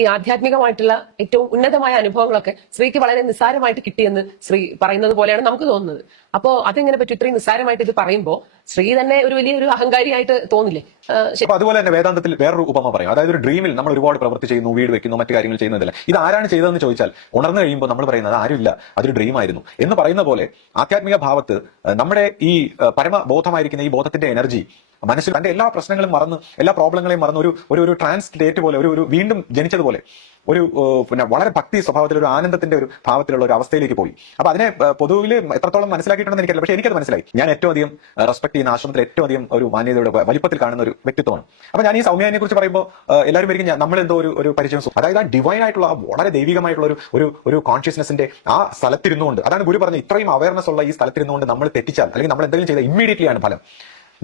ഈ ആധ്യാത്മികമായിട്ടുള്ള ഏറ്റവും ഉന്നതമായ അനുഭവങ്ങളൊക്കെ ശ്രീക്ക് വളരെ നിസ്സാരമായിട്ട് കിട്ടിയെന്ന് ശ്രീ പറയുന്നത് പോലെയാണ് നമുക്ക് തോന്നുന്നത്. അപ്പോ അതെങ്ങനെ പറ്റും? ഇത്രയും നിസ്സാരമായിട്ട് ഇത് പറയുമ്പോൾ ശ്രീ തന്നെ ഒരു വലിയൊരു അഹങ്കാരിയായിട്ട് തോന്നില്ലേ? അപ്പൊ അതുപോലെ തന്നെ വേദാന്തത്തിൽ വേറൊരു ഉപമ പറയും. അതായത് ഒരു ഡ്രീമിൽ നമ്മൾ ഒരുപാട് പ്രവൃത്തി ചെയ്യുന്നു, വീട് വെക്കുന്നു, മറ്റു കാര്യങ്ങൾ ചെയ്യുന്നതില്ല. ഇത് ആരാണ് ചെയ്തതെന്ന് ചോദിച്ചാൽ ഉണർന്നു കഴിയുമ്പോൾ നമ്മൾ പറയുന്നത് ആരുമില്ല, അതൊരു ഡ്രീം ആയിരുന്നു എന്ന് പറയുന്ന പോലെ ആധ്യാത്മിക ഭാവത്ത് നമ്മുടെ ഈ പരമബോധമായിരിക്കുന്ന ഈ ബോധത്തിന്റെ എനർജി മനസ്സിൽ തന്റെ എല്ലാ പ്രശ്നങ്ങളും മറന്ന്, എല്ലാ പ്രോബ്ലങ്ങളെയും മറന്ന് ഒരു ട്രാൻസ് സ്റ്റേറ്റ് പോലെ, ഒരു വീണ്ടും ജനിച്ചതുപോലെ ഒരു പിന്നെ വളരെ ഭക്തി സ്വഭാവത്തിൽ ഒരു ആനന്ദത്തിന്റെ ഒരു ഭാവത്തിലുള്ള ഒരു അവസ്ഥയിലേക്ക് പോയി. അപ്പൊ അതിനെ പൊതുവിൽ എത്രത്തോളം മനസ്സിലാക്കിയിട്ടുണ്ടെന്ന് എനിക്കറിയില്ല. പക്ഷേ എനിക്കത് മനസ്സിലായി. ഞാൻ ഏറ്റവും അധികം റെസ്പെക്ട് ചെയ്യുന്ന, ആശ്രമത്തിൽ ഏറ്റവും അധികം ഒരു മാന്യതയുടെ വലിപ്പത്തിൽ കാണുന്ന ഒരു വ്യക്തിത്വമാണ്. അപ്പൊ ഞാൻ ഈ സൗമ്യനെ കുറിച്ച് പറയുമ്പോൾ എല്ലാവരും വരികയും നമ്മൾ എന്തോ ഒരു പരിചയം, അതായത് ആ ഡിവൈൻ ആയിട്ടുള്ള വളരെ ദൈവികമായിട്ടുള്ള ഒരു കോൺഷ്യസ്നെസിന്റെ ആ സ്ഥലത്തിരുന്നുകൊണ്ട്, അതാണ് ഗുരു പറഞ്ഞത്, ഇത്രയും അവയർനെസ് ഉള്ള ഈ സ്ഥലത്തിരുന്നുകൊണ്ട് നമ്മൾ തെറ്റിച്ചാൽ അല്ലെങ്കിൽ നമ്മൾ എന്തെങ്കിലും ചെയ്താൽ ഇമ്മീഡിയറ്റ്ലി ആണ് ഫലം.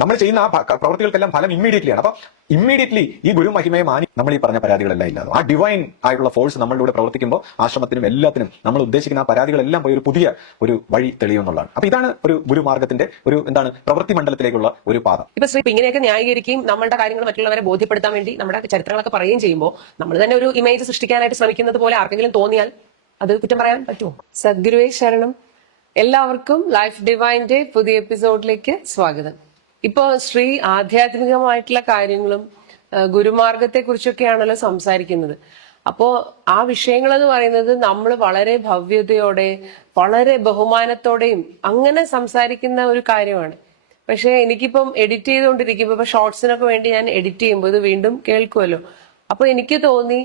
നമ്മൾ ചെയ്യുന്ന ആ പ്രവൃത്തികൾക്കെല്ലാം ഫലം ഇമ്മീഡിയറ്റ്ലി ആണ്. അപ്പൊ ഇമ്മീഡിയറ്റ്ലി ഈ ഗുരു മഹിമയെ മാനി നമ്മൾ ഈ പറഞ്ഞ പരാതികളെല്ലാം ഇല്ലാതെ ആ ഡിവൈൻ ആയിട്ടുള്ള ഫോഴ്സ് നമ്മളിലൂടെ പ്രവർത്തിക്കുമ്പോൾ ആശ്രമത്തിനും എല്ലാത്തിനും നമ്മൾ ഉദ്ദേശിക്കുന്ന ആ പരാതികളെല്ലാം പോയി ഒരു പുതിയ ഒരു വഴി തെളിയുന്നുള്ളതാണ്. അപ്പൊ ഇതാണ് ഒരു ഗുരുമാർഗത്തിന്റെ ഒരു പ്രവൃത്തി മണ്ഡലത്തിലേക്കുള്ള ഒരു പാത. ഇപ്പൊ ശ്രീ ഇങ്ങനെയൊക്കെ ന്യായീകരിക്കുകയും നമ്മളുടെ കാര്യങ്ങൾ മറ്റുള്ളവരെ ബോധ്യപ്പെടുത്താൻ വേണ്ടി നമ്മുടെ ചരിത്രങ്ങളൊക്കെ പറയുകയും ചെയ്യുമ്പോൾ നമ്മൾ തന്നെ ഒരു ഇമേജ് സൃഷ്ടിക്കാനായിട്ട് ശ്രമിക്കുന്നത് പോലെ ആർക്കെങ്കിലും തോന്നിയാൽ അത് കുറ്റം പറയാൻ പറ്റുമോ? സദ്ഗുരുവേ ശരണം. എല്ലാവർക്കും ലൈഫ് ഡിവൈൻ്റെ പുതിയ എപ്പിസോഡിലേക്ക് സ്വാഗതം. ഇപ്പോ ശ്രീ ആധ്യാത്മികമായിട്ടുള്ള കാര്യങ്ങളും ഗുരുമാർഗത്തെ കുറിച്ചൊക്കെയാണല്ലോ സംസാരിക്കുന്നത്. അപ്പോ ആ വിഷയങ്ങൾ എന്ന് പറയുന്നത് നമ്മൾ വളരെ ഭവ്യതയോടെ, വളരെ ബഹുമാനത്തോടെയും അങ്ങനെ സംസാരിക്കുന്ന ഒരു കാര്യമാണ്. പക്ഷെ എനിക്കിപ്പം എഡിറ്റ് ചെയ്തുകൊണ്ടിരിക്കുമ്പോ, ഇപ്പൊ ഷോർട്സിനൊക്കെ വേണ്ടി ഞാൻ എഡിറ്റ് ചെയ്യുമ്പോൾ ഇത് വീണ്ടും കേൾക്കുമല്ലോ. അപ്പൊ എനിക്ക് തോന്നി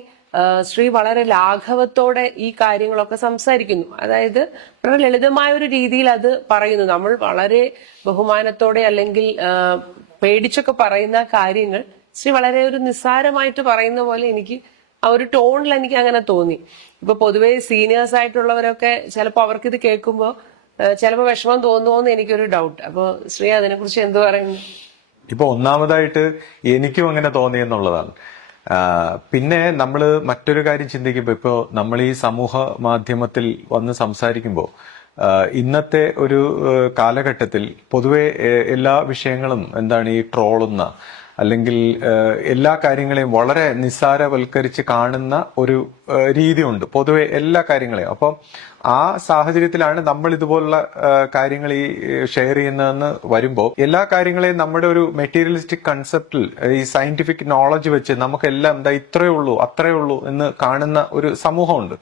ശ്രീ വളരെ ലാഘവത്തോടെ ഈ കാര്യങ്ങളൊക്കെ സംസാരിക്കുന്നു. അതായത് വളരെ ലളിതമായ ഒരു രീതിയിൽ അത് പറയുന്നു. നമ്മൾ വളരെ ബഹുമാനത്തോടെ അല്ലെങ്കിൽ പേടിച്ചൊക്കെ പറയുന്ന കാര്യങ്ങൾ ശ്രീ വളരെ ഒരു നിസ്സാരമായിട്ട് പറയുന്ന പോലെ എനിക്ക് ആ ഒരു ടോണിൽ എനിക്ക് അങ്ങനെ തോന്നി. ഇപ്പൊ പൊതുവെ സീനിയേഴ്സ് ആയിട്ടുള്ളവരൊക്കെ ചിലപ്പോൾ അവർക്കിത് കേൾക്കുമ്പോൾ ചിലപ്പോൾ വിഷമം തോന്നുമോന്ന് എനിക്കൊരു ഡൗട്ട്. അപ്പൊ ശ്രീ അതിനെ കുറിച്ച് എന്ത് പറയുന്നു? ഇപ്പൊ ഒന്നാമതായിട്ട് എനിക്കും അങ്ങനെ തോന്നിയെന്നുള്ളതാണ്. പിന്നെ നമ്മൾ മറ്റൊരു കാര്യം ചിന്തിക്കുമ്പോൾ, ഇപ്പോൾ നമ്മൾ ഈ സമൂഹ മാധ്യമത്തിൽ വന്ന് സംസാരിക്കുമ്പോൾ ഇന്നത്തെ ഒരു കാലഘട്ടത്തിൽ പൊതുവെ എല്ലാ വിഷയങ്ങളും ഈ ട്രോളുന്ന അല്ലെങ്കിൽ എല്ലാ കാര്യങ്ങളെയും വളരെ നിസ്സാരവൽക്കരിച്ച് കാണുന്ന ഒരു രീതിയുണ്ട് പൊതുവെ എല്ലാ കാര്യങ്ങളെയും. അപ്പം ആ സാഹചര്യത്തിലാണ് നമ്മൾ ഇതുപോലുള്ള കാര്യങ്ങൾ ഈ ഷെയർ ചെയ്യുന്നതെന്ന് വരുമ്പോൾ എല്ലാ കാര്യങ്ങളെയും നമ്മുടെ ഒരു മെറ്റീരിയലിസ്റ്റിക് കൺസെപ്റ്റിൽ ഈ സയന്റിഫിക് നോളജ് വെച്ച് നമുക്കെല്ലാം ഇത്രയേ ഉള്ളൂ അത്രയേ ഉള്ളൂ എന്ന് കാണുന്ന ഒരു സമൂഹമുണ്ട്.